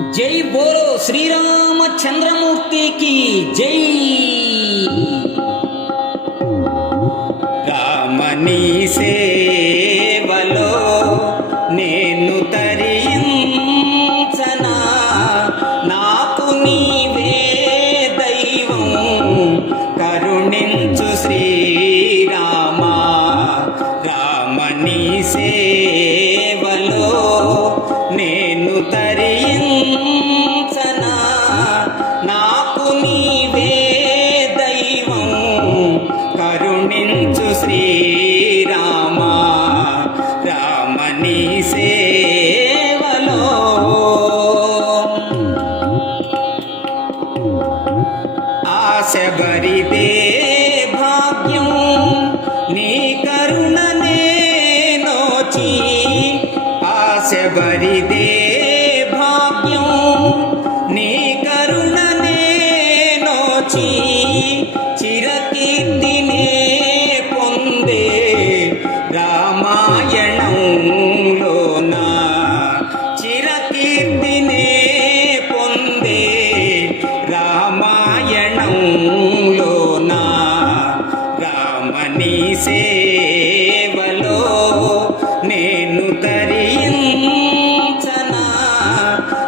జై బోలో శ్రీరామచంద్రమూర్తికి జై. రామని సేవలో నేను తరించనా? నాకు నీవే దైవం కరుణించు శ్రీరామ. రామని సే సేవలో. ఆశ బరిదే భాగ్యం నీ కరుణనే నోచి ఆశ బరిదే నేను తరించనా?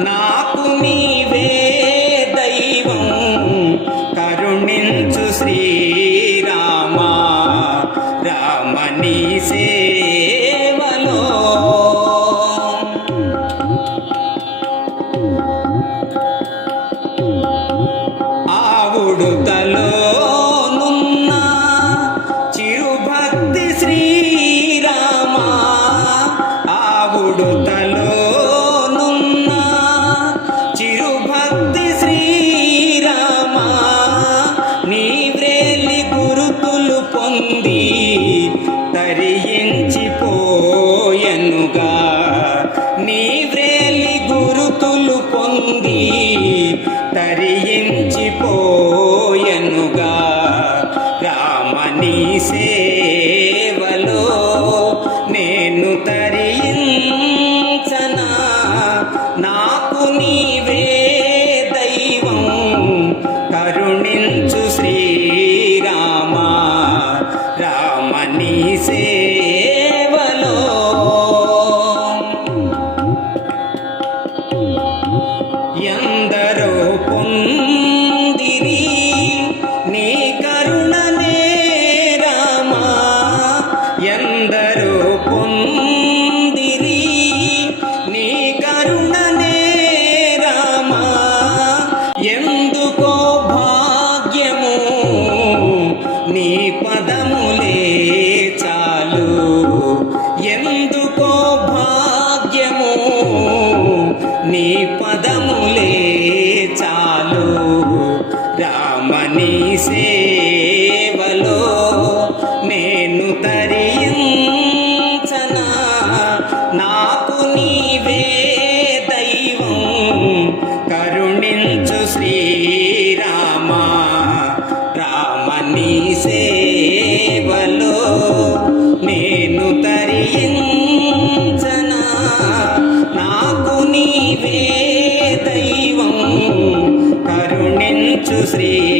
నాకు నీవే దైవం. కరుణించు శ్రీరామా. రామని సేవలో. ఆవుడు తలో ఆవుడుతలో నున్న చిరుభక్తి శ్రీరామా నీవ్రేలి గురుతులు పొంది తరించిపోయనుగా నీ వ్రేలి గురుతులు పొంది తరించిపోయనుగా రామని సే உன் సేవలో నేను తరించనా? నాకు నీవే దైవం కరుణించు శ్రీరామ. రామ నీ సేవలో నేను తరించనా? నాకు నీవే దైవం కరుణించు శ్రీ